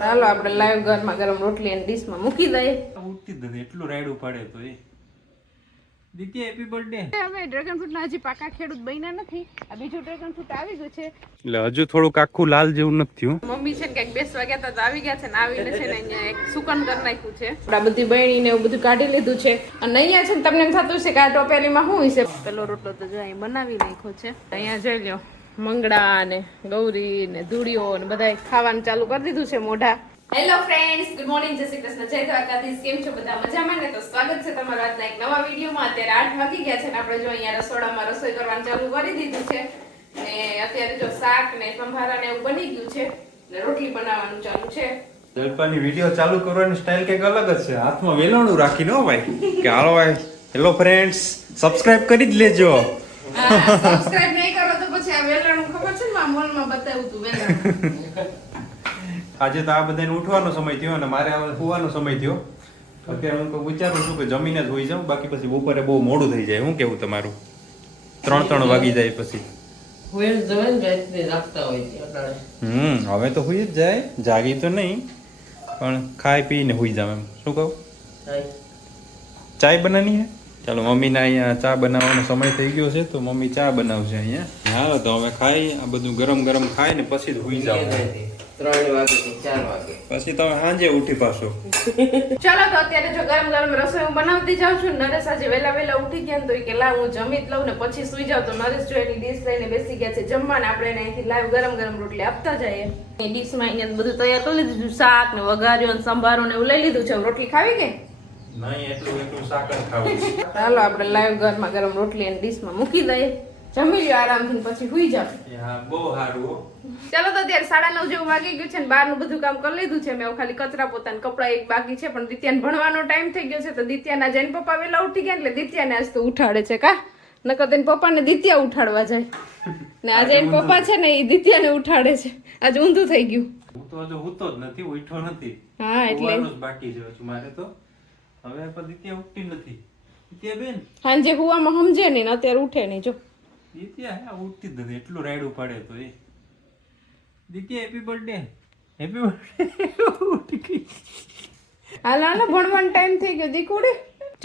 ચાલો આપણે લાઈવ ગરમા ગરમ રોટલી અને ડીશમાં મૂકી દઈએ. ઉઠતી જ નથી, એટલું રાયડું પાડે તો એ. દીદી હેપી બર્થડે. અમે ડ્રેગન ફ્રૂટ ના હજી પાકા ખેડૂત બન્યા નથી. આ બીજું ડ્રેગન ફ્રૂટ આવી ગયું છે એટલે હજુ થોડુંક આખું લાલ જેવું નથી થયું. મમ્મી છે ને કંઈક બેસવા ગયા હતા તો આવી ગયા છે ને આવીને છે ને અહીંયા એક સુકન કરી નાખ્યું છે. આ બધી બહેણી ને એવું બધું કાઢી લીધું છે અને અહીંયા છે ને તમને એમ થતું છે કે આ ટોપેલીમાં શું છે. પેલો રોટલો તો જો અહીં બનાવી નાખ્યો છે. અહીંયા જોઈ લ્યો મંગળા ને ગૌરી ને ધૂળીઓ ને બધા ખાવાનું ચાલુ કરી દીધું છે મોઢા. હેલો ફ્રેન્ડ્સ, ગુડ મોર્નિંગ, જય શ્રી કૃષ્ણ, જય દ્વારકાધીશ. કેમ છો બધા? મજામાં ને? તો સ્વાગત છે તમારું આજના એક નવા વિડીયોમાં. અત્યારે 8 વાગી ગયા છે ને આપણે જો અહીંયા રસોડામાં રસોઈ કરવાનું ચાલુ કરી દીધું છે ને અત્યારે જો શાક ને સંભારા ને એવું બની ગયું છે ને રોટલી બનાવવાનું ચાલુ છે. જલપાની વિડીયો ચાલુ કરવાની સ્ટાઇલ કંઈક અલગ જ છે. હાથમાં વેલણું રાખીને હો ભાઈ કે હાલો ભાઈ હેલો ફ્રેન્ડ્સ સબસ્ક્રાઇબ કરી જ લેજો. સબસ્ક્રાઇબ નહીં કરો તો પછી આ વેલણું ખબર છે ને મોલમાં બતાવ્યું હતું વેલણ. આજે તો આ બધાને ઉઠવાનો સમય થયો અને મારે સુવાનો સમય થયો. અત્યારે હું તો વિચારું છું કે જમીને જ હોઈ જાઉં, બાકી પછી બપોરે બહુ મોડું થઈ જાય. શું કેવું તમારું? 3 વાગી જાય પછી હવે તો હુઈ જ જાય, જાગી તો નહીં પણ ખાઈ પીને હુઈ જાવ. એમ શું કહું? ચાય બનાવની હે? ચાલો મમ્મીને અહીંયા ચા બનાવવાનો સમય થઈ ગયો છે તો મમ્મી ચા બનાવશે અહીંયા. હાલો તો હવે ખાઈ આ બધું ગરમ ગરમ ખાઈ ને પછી જ હુઈ જાવ. 3 વાગે 4 વાગે પછી તમે સાંજે ઉઠી પાછો. ચાલો તો અત્યારે જો ગરમ ગરમ રસોઈ હું બનાવતી જાઉં છું. નરેશ આજે વહેલા ઉઠી ગયા ને તો કે લાવ હું જમી જ લઉં ને પછી સુઈ જાવ. તો નરેશ જો એની ડીશ લઈને બેસી ગયા છે જમવા ને આપણે અહીંથી લાવ ગરમ ગરમ રોટલી આપતા જઈએ. એ ડીશમાં અહીંયા બધું તૈયાર કરી લીધું, શાક ને વઘાર્યો ને સંભારો ને એવું લઈ લીધું છે. રોટલી ખાવી કે નહીં? એટલું શાક જ ખાવું. ચાલો આપણે લાઈવ ગરમા ગરમ રોટલી અને ડીશમાં મૂકી દઈએ. જમી લ્યો આરામથી પછી સુઈ જાવ. હા બહુ સારું. ચાલો તો અત્યારે 9:30 જેવું વાગી ગયું છે ને બહારનું બધું કામ કરી લીધું છે. મેં ખાલી કચરા પોતાના કપડા એક બાકી છે પણ દિત્યાને ભણવાનો ટાઈમ થઈ ગયો છે તો દિત્યાના જઈને પપ્પા વેલા ઉઠી ગયા એટલે દિત્યાને આજ તો ઉઠાડે છે. કા નકર તેને પપ્પાને દિત્યા ઉઠાડવા જાય ને આજે એના પપ્પા છે ને એ દિત્યાને ઉઠાડે છે. આજે ઊંધું થઈ ગયું. હું તો હજુ ઉઠતો જ નથી, ઉઠ્યો નથી. હા એટલે બાકી છે હજુ મારે તો. હવે પણ દિત્યા ઉઠતી નથી. દિત્યા બેન હાંજે હુવામાં સમજે નહીં ને અત્યારે ઉઠે નહીં. જો દિત્યા ઉઠતી જ નથી, એટલું રાયડું પાડે તો એ. Ditya happy birthday. Happy birthday. હાલ ભણવાનો ટાઈમ થઈ ગયો દીકુડી.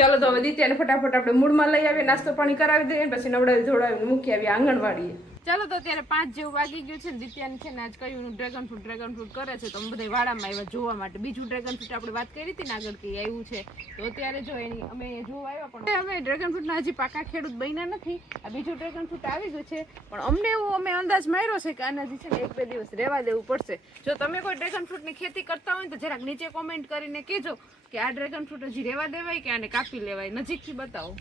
ચાલો તો હવે દિત્યાને ફટાફટ આપણે મૂડમાં લઈ આવીએ, નાસ્તો પાણી કરાવી દઈએ પછી નવડાવી ધોડાવીને મૂકી આવીએ આંગણવાડીએ. ચાલો તો અત્યારે 5 જેવું વાગી ગયું છે ને દિત્યાને છે ને આજ કયું ડ્રેગન ફ્રૂટ કરે છે તો અમે બધા વાડામાં આવ્યા જોવા માટે. બીજું ડ્રેગન ફ્રૂટ આપણે વાત કરી હતી ને આગળ કે આવ્યું છે તો અત્યારે જો એની અમે જોવા આવ્યા પણ અમે ડ્રેગન ફ્રૂટના હજી પાકા ખેડૂત બન્યા નથી. આ બીજું ડ્રેગન ફ્રૂટ આવી ગયું છે પણ અમને એવું અમે અંદાજ માર્યો છે કે આના છે ને 1-2 દિવસ રહેવા દેવું પડશે. જો તમે કોઈ ડ્રેગન ફ્રૂટની ખેતી કરતા હોય તો જરાક નીચે કોમેન્ટ કરીને કહેજો કે આ ડ્રેગન ફ્રૂટ હજી રહેવા દેવાય કે આને કાપી લેવાય. નજીકથી બતાવો.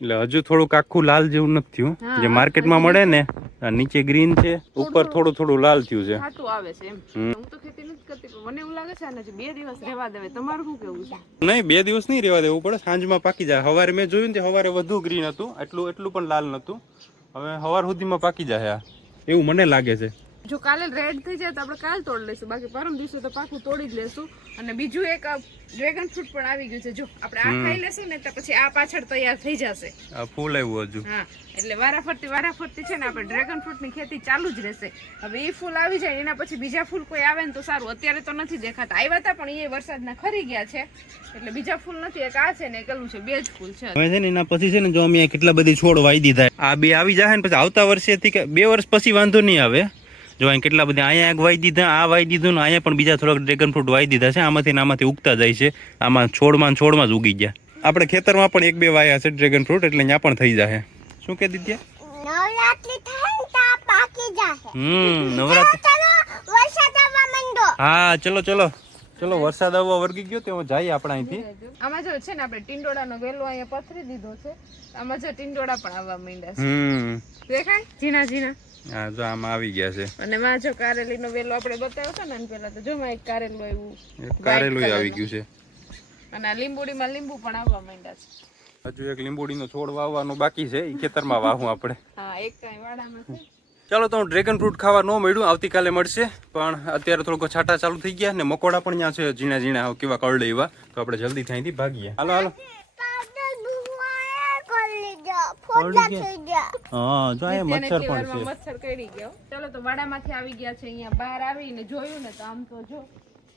એટલે હજુ થોડુંક આખું લાલ જેવું નથી થયું. જે માર્કેટમાં મળે ને નીચે ગ્રીન છે, ઉપર થોડું લાલ થયું છે. ખાટું આવે છે એમ. હું તો ખેતી નથી કરતી પણ મને એવું લાગે છે આને 2 દિવસ રહેવા દેવે. તમારું શું કેવું છે? નહીં 2 દિવસ નહીં રહેવા દેવું પડે, સાંજમાં પાકી જાય. સવારે મેં જોયું ને સવારે વધુ ગ્રીન હતું, એટલું પણ લાલ નતું. હવે સવાર સુધીમાં પાકી જાય એવું મને લાગે છે. જો કાલે રેડ થઈ જાય તો આપણે કાલ તોડી લઈશું, બાકી પરમ દિવસે તો પાકું તોડી જ લેશું. અને બીજું એક ડ્રેગન ફ્રૂટ પણ આવી ગયું છે. જો આપણે આ ખાઈ લેશું ને તો પછી આ પાછળ તૈયાર થઈ જશે. આ ફૂલ આવ્યું હજુ. હા એટલે વારાફરતી છે ને આપણે ડ્રેગન ફ્રૂટની ખેતી ચાલુ જ રહેશે. હવે એ ફૂલ આવી જાય એના પછી બીજા ફૂલ કોઈ આવે ને તો સારું. અત્યારે તો નથી દેખાતા. આવ્યા હતા પણ એ વરસાદના ખરી ગયા છે એટલે બીજા ફૂલ નથી. એક આ છે ને એક પેલું છે, 2 જ ફૂલ છે. હવે છે ને એના પછી છે ને જો અમે કેટલા બધી છોડ વાવી દીધા. આ 2 આવી જાય ને પછી આવતા વર્ષેથી કે 2 વર્ષ પછી વાંધો નહીં આવે. જો અહીં કેટલા બધા અહીંયા એક વાવી દીધા, આ વાવી દીધું ને અહીંયા પણ બીજા થોડાક ડ્રેગન ફ્રૂટ વાવી દીધા છે. આમાંથી ઉગતા જાય છે. આમાં છોડમાં જ ઉગી ગયા. આપણે ખેતરમાં પણ 1-2 વાયા છે ડ્રેગન ફ્રૂટ એટલે અહીંયા પણ થઈ જાય. શું કે દીધ્યા? નવરાત્રી થાય તો પાકી જાય. નવરાત્રી વરસાદ આવવા માંડો. હા ચલો વરસાદ આવવા વર્ગી ગયો તો જઈએ આપણે અહીંથી. આમાં જો છે ને આપણે ટીંડોળાનો વેલો અહીંયા પથરી દીધો છે. આમાં જો ટીંડોળા પણ આવવા માંડ્યા છે. દેખાય ઝીણા. હા જો આમાં આવી ગયા છે. અને માં જો કારેલીનો વેલો આપણે બતાવ્યો હતો ને પેલા તો જો માં એક કારેલું આવ્યું, કારેલું આવી ગયું છે. અને આ લીંબુડીમાં લીંબુ પણ આવવા માંડ્યા છે. હજુ એક લીંબુડીનો છોડ વાવવાનો બાકી છે, એ ખેતરમાં વાવું આપણે. હા એક કાંઈ વાડામાં છે. ચાલો તો ડ્રેગન ફ્રૂટ ખાવા ન મળ્યું, આવતીકાલે મળશે. પણ અત્યારે થોડુંક છાંટા ચાલુ થઈ ગયા ને મકોડા પણ ત્યાં છે ઝીણા કેવા કરડે એવા. તો આપણે જલ્દી અહીંથી ભાગીએ. હાલો પોટલા થઈ ગયા. હા જો અહીંયા મચ્છર પણ છે. મચ્છર કરડી ગયો. ચલો તો વાડામાંથી આવી ગયા છે, અહીંયા બહાર આવીને જોયું ને તો આમ તો જો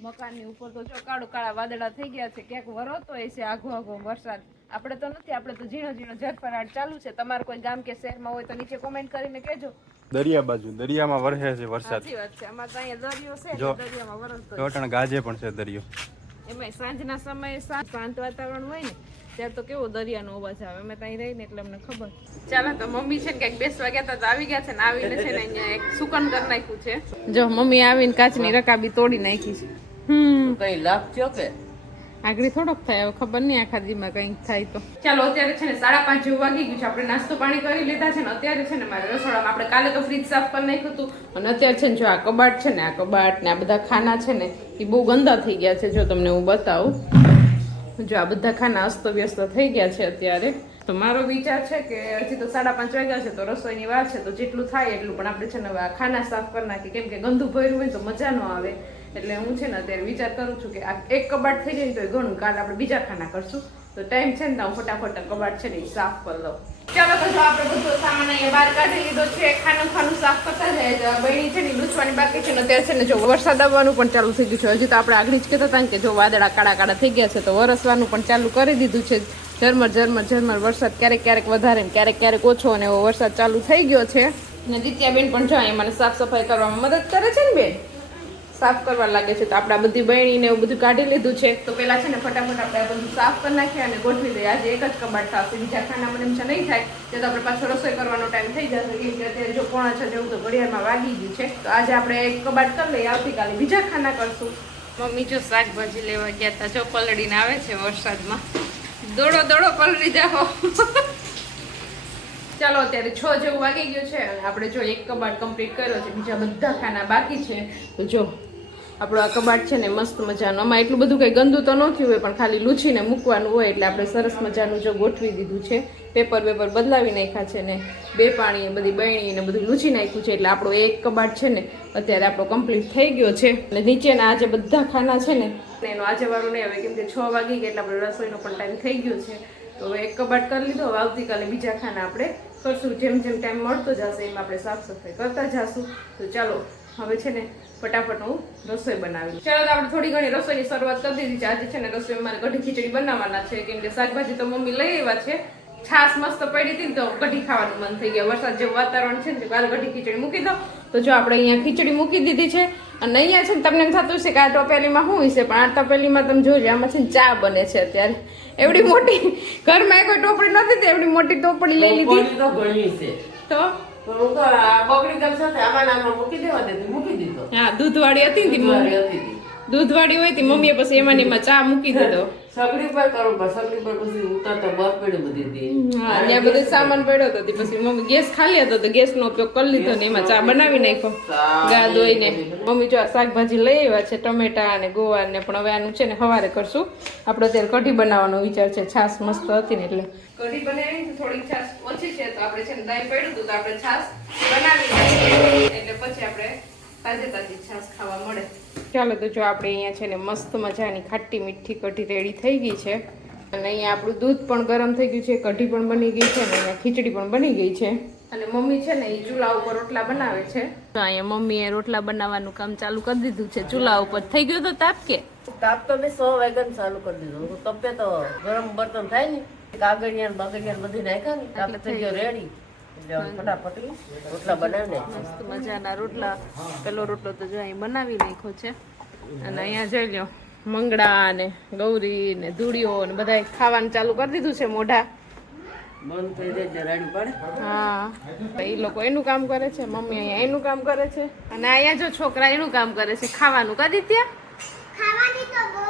મકાનની ઉપર તો જો કાળા વાદળા થઈ ગયા છે, ક્યાંક વરસતો હોય છે આઘો વરસાદ. આપણે તો નથી, આપણે તો ઝીણો ઝરફરાટ ચાલુ છે. તમારે કોઈ ગામ કે શહેરમાં હોય તો નીચે કોમેન્ટ કરીને કહેજો. દરિયા બાજુ દરિયામાં વરસે છે વરસાદ. સાચી વાત છે, અમારે તો અહીંયા દરિયો છે, જો દરિયામાં વરસતો હોય. ટોટણ ગાજે પણ છે દરિયો. એમાં સાંજના સમયે શાંત વાતાવરણ હોય ને ત્યારે તો કેવો દરિયાનો અવાજ આવે. અમે ત્યાં રહીને એટલે અમને ખબર. ચાલો તો મમ્મી છે ને ક્યાંક બેસવા ગયા હતા તો આવી ગયા છે ને આવીને છે ને અહીંયા એક સુકન કરી નાખ્યું છે. જો મમ્મી આવીને કાચની રકાબી તોડી નાખી છે. કઈ લાભ થયો કે આગળ થોડોક થાય, હવે ખબર નહીં આખા દીમાં કંઈક થાય તો. ચાલો અત્યારે છે ને 5:30 જેવું વાગી ગયું છે. આપણે નાસ્તો પાણી કરી લીધા છે ને અત્યારે છે ને મારે રસોડામાં આપણે કાલે તો ફ્રીજ સાફ કરી નાખ્યું હતું અને અત્યારે છે ને જો આ કબાટ છે ને આ કબાટ ને આ બધા ખાના છે ને એ બહુ ગંદા થઈ ગયા છે. જો તમને હું બતાવું, જો આ બધા ખાના અસ્તવ્યસ્ત થઈ ગયા છે અત્યારે. તો મારો વિચાર છે કે હજી તો 5:30 વાગ્યા છે તો રસોઈની વાર છે તો જેટલું થાય એટલું પણ આપણે છે ને હવે આ ખાના સાફ કરી નાખીએ, કેમ કે ગંદુ ભર્યું હોય તો મજા ન આવે. એટલે હું છે ને અત્યારે વિચાર કરું છું કે આ એક કબાટ થઈ જાય તો એ ઘણું, કાલે આપણે બીજા ખાના કરશું તો ટાઈમ છે ને હું ફટાફટ કબાટ છે ને એ સાફ કરી લઉં. ચાલો તો જો આપણે બધો સામાન અહીંયા બહાર કાઢી લીધો છે. ખાનું સાફ કરતા જાય. બહેની છે ને લૂછવાની બાકી છે ને અત્યારે છે ને જો વરસાદ આવવાનું પણ ચાલુ થઈ ગયું છે. હજી તો આપણે આગળ જ કહેતા હતા કે જો વાદળા કાળા થઈ ગયા છે તો વરસવાનું પણ ચાલુ કરી દીધું છે. ઝરમર વરસાદ ક્યારેક વધારે ને ક્યારેક ઓછો અને એવો વરસાદ ચાલુ થઈ ગયો છે. અને દિત્યાબેન પણ જો અહીંયા મને સાફ સફાઈ કરવામાં મદદ કરે છે ને બેન, સાફ કરવા લાગે છે. તો આપણે આ બધી બહેણીને એવું બધું કાઢી લીધું છે. તો પેલા છે ને ફટાફટ આપણે આ બધું સાફ કરી નાખીએ અને ગોઠવી દઈએ. આજે એક જ કબાટ સાફ છે, બીજા ખાના મને એમ છે નહીં થાય તો આપણે પાછો રસોઈ કરવાનો ટાઈમ થઈ જશે, કેમ કે અત્યારે જો 5:45 જેવું તો ઘડિયાળમાં વાગી ગયું છે. તો આજે આપણે એક કબાટ કરી લઈએ, આવતીકાલે બીજા ખાના કરશું. મમ્મી જો શાકભાજી લેવા ગયા હતા, જો પલળીને આવે છે વરસાદમાં. દોડો પલળી જાઓ. ચાલો અત્યારે 6 જેવું વાગી ગયું છે અને આપણે જો એક કબાટ કમ્પ્લીટ કર્યો છે, બીજા બધા ખાના બાકી છે. તો જો આપણો આ કબાટ છે ને મસ્ત મજાનું, આમાં એટલું બધું કંઈ ગંદુ તો ન થયું હોય પણ ખાલી લૂછીને મૂકવાનું હોય એટલે આપણે સરસ મજાનું જો ગોઠવી દીધું છે. પેપર બદલાવી નાખ્યા છે ને 2 પાણી બધી બહેણી ને બધું લૂછી નાખ્યું છે એટલે આપણો એક કબાટ છે ને અત્યારે આપણો કમ્પ્લીટ થઈ ગયો છે. એટલે નીચેના આજે બધા ખાના છે ને એનો આજે વાળું નહીં આવે, કેમ કે 6 વાગી ગયા એટલે આપણે રસોઈનો પણ ટાઈમ થઈ ગયો છે. તો હવે એક કબાટ કરી લીધો, હવે આવતીકાલે બીજા ખાના આપણે કરશું. જેમ ટાઈમ મળતો જશે એમ આપણે સાફ સફાઈ કરતા જશું. તો ચાલો હવે છે ને ફટાફટ હું રસોઈ બનાવી. ચાલો તો આપણે થોડી ઘણી રસોઈની શરૂઆત કરી દીધી છે. આજે છે ને રસોઈ મારે કઢી ખીચડી બનાવવાના છે, કેમ કે શાકભાજી તો મમ્મી લઈ આવ્યા છે. છાશ મસ્ત પડી હતી ને તો કઢી ખાવાનું મન થઈ ગયા. વરસાદ જેવું વાતાવરણ છે ને કાલે કઢી ખીચડી મૂકી દો. તો જો આપણે અહીંયા ખીચડી મૂકી દીધી છે અને અહીંયા છે ને તમને એમ થતું છે કે આ ટોપેલીમાં શું હશે, પણ આ ટોપેલીમાં તમે જોજો આમાં છે ને ચા બને છે. અત્યારે એવડી મોટી ઘરમાં કોઈ ટોપડી નહોતી તો એવડી મોટી ટોપડી લઈ લીધી. તો ઘણી છે તો હું તો આ બકરી ગમ સાથે આમાં મૂકી દેવા દે, મૂકી દીધો. હા દૂધવાળી હતી ને મારી હતી તી. દૂધવાળી હોય તી મમ્મીએ પછી એમાં ને એમાં ચા મૂકી દીધો. સગડી પર કરું પણ સગડી પર પછી ઉતારતા બરફ પડી બધી હતી. હા ત્યાં બધો સામાન પડ્યો હતો તે પછી મમ્મી ગેસ ખાલી હતો તો ગેસનો ઉપયોગ કરી લીધો ને એમાં ચા બનાવી નાખ્યો ગા ધોઈને. મમ્મી જો આ શાકભાજી લઈ આવ્યા છે, ટમેટા અને ગોવાર ને, પણ હવે આનું છે ને સવારે કરશું. આપણે અત્યારે કઢી બનાવવાનો વિચાર છે. છાશ મસ્ત હતી ને એટલે કઢી બનાવી. થોડીક છાશ ઓછી છે તો આપણે છે ને દહીં પડ્યું હતું તો આપણે છાશ બનાવી એટલે પછી આપણે તાજી છાશ ખાવા મળે. ચાલો તો જો આપણે અહીંયા છે ને મસ્ત મજાની ખાટી મીઠી કઢી રેડી થઈ ગઈ છે અને અહીંયા આપણું દૂધ પણ ગરમ થઈ ગયું છે, કઢી પણ બની ગઈ છે અને અહીંયા ખીચડી પણ બની ગઈ છે. અને મમ્મી છે ને એ ચૂલા ઉપર રોટલા બનાવે છે. તો અહીંયા મમ્મીએ રોટલા બનાવવાનું કામ ચાલુ કરી દીધું છે. ચૂલા ઉપર થઈ ગયો તો તાપ કે તાપ તો મેં 100 વાગ્યા ચાલુ કરી દીધું. તપે તો ગરમ બર્તન થાય ને, કાગળિયા બગડિયા બધી નાખ્યા ને આપણે થઈ ગયો રેડી. ફટાફટ રોટલા બનાવી મસ્ત મજાના રોટલા. પેલો રોટલો તો જો અહીં બનાવી નાખ્યો છે અને અહીંયા જોઈ લો મંગળા ને ગૌરી ને ધૂળીઓ ને બધા ખાવાનું ચાલુ કરી દીધું છે. મોઢા બંધ થઈ જાય રાડી પડે. હા એ લોકો એનું કામ કરે છે, મમ્મી અહીંયા એનું કામ કરે છે અને અહીંયા જો છોકરા એનું કામ કરે છે ખાવાનું. કા દિત્યા ખાવાની તો બહુ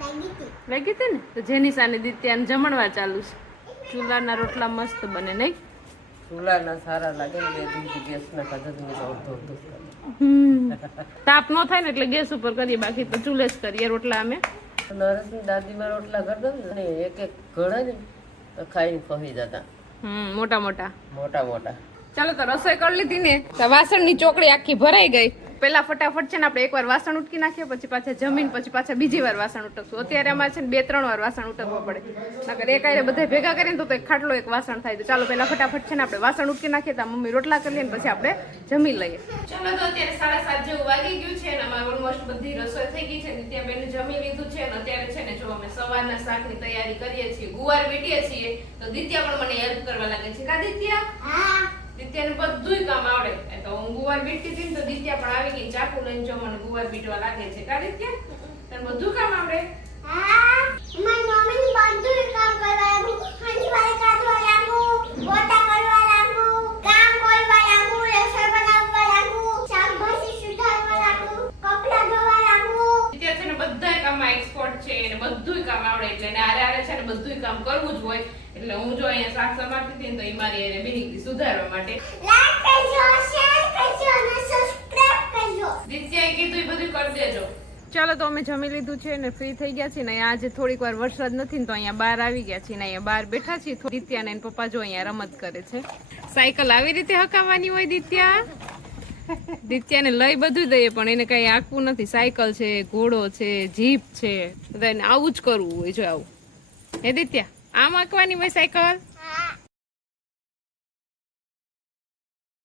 લાગી હતી. લાગી હતી ને તો જેની સાને દિત્યાને જમણવાર ચાલુ છે. ચૂલાના રોટલા મસ્ત બને નહીં? ચૂલાના સારા લાગે ને ગેસના કદા તાપ નો થાય ને એટલે ગેસ ઉપર કરીએ, બાકી તો ચૂલે જ કરીએ રોટલા અમે. નરસની દાદીમાં રોટલા કરતા ને એક ઘણા ને તો ખાઈને ફહી જતા મોટા મોટા. મોટા. ચાલો તો રસોઈ કરી લીધી ને તો વાસણની ચોકડી આખી ભરાઈ ગઈ. પેલા ફટાફટ છે ને આપણે એકવાર વાસણ ઉટકી નાખીએ, પછી પાછા જમીન, પછી પાછા બીજી વાર વાસણ ઉટકશું. અત્યારે અમારે છે ને 2-3 વાર વાસણ ઉટકવા પડે, નકર એક આયરે બધા ભેગા કરીને તો એક ખાટલો એક વાસણ થાય. તો ચાલો પેલા ફટાફટ છે ને આપણે વાસણ ઉટકી નાખીએ, તો મમ્મી રોટલા કરી લઈએ, પછી આપણે જમી લઈએ. ચલો તો અત્યારે 7:30 જેવું વાગી ગયું છે અને અમારે ઓલમોસ્ટ બધી રસોઈ થઈ ગઈ છે. ત્યાં બેન જમી લીધું છે અને અત્યારે છે ને જો અમે સવારના શાકની તૈયારી કરીએ છીએ, ગુવાર વીટીએ છીએ. તો દિત્યા પણ મને હેલ્પ કરવા લાગે છે. કા દિત્યા? દિત્યાને બધુંય કામ આવડે. તો હું ગુવાર બીટતી હતી ને તો દિત્યા પણ આવી ગઈ ચાકુ લઈને, જો મને ગુવાર બીટવા લાગે છે. કા દિત્યા? તને બધું કામ આવડે? મારી મમ્મીની બધું કામ કરવા લાગુ, હાંડી વાળે કાઢવા લાગુ, ગોટા કરવા લાગુ, કામ કરવા લાગુ, રસોઈ બનાવવા લાગુ, શાકભાજી સુધારવા લાગુ, કપડાં ધોવા લાગુ. દિત્યા છે ને બધાય કામમાં એક્સપર્ટ છે અને બધુંય કામ આવડે. એટલે એને આરે છે ને બધુંય કામ કરવું જ હોય. એટલે હું જો અહીંયા શાક સમારતી હતી ને તો એ મારી એને બેનીકી સુધારવા માટે લાઈક કરજો, શેર કરજો અને સબસ્ક્રાઇબ કરજો. દિત્યાએ કીધું એ બધું કરી દેજો. ચાલો તો અમે જમી લીધું છે ને ફ્રી થઈ ગયા છીએ ને આજે થોડીક વાર વરસાદ નથી ને તો અહીંયા બહાર આવી ગયા છીએ ને અહીંયા બહાર બેઠા છીએ. દિત્યા ને એના પપ્પા જો અહીંયા રમત કરે છે. સાયકલ આવી રીતે હકાવવાની હોય દિત્યા? દિત્યાને લઈ બધું દઈએ પણ એને કઈ આંકવું નથી. સાયકલ છે, ઘોડો છે, જીપ છે, બધા એને આવું જ કરવું હોય. જો આવું હે દિત્યા, આમ આંકવાની હોય સાયકલ.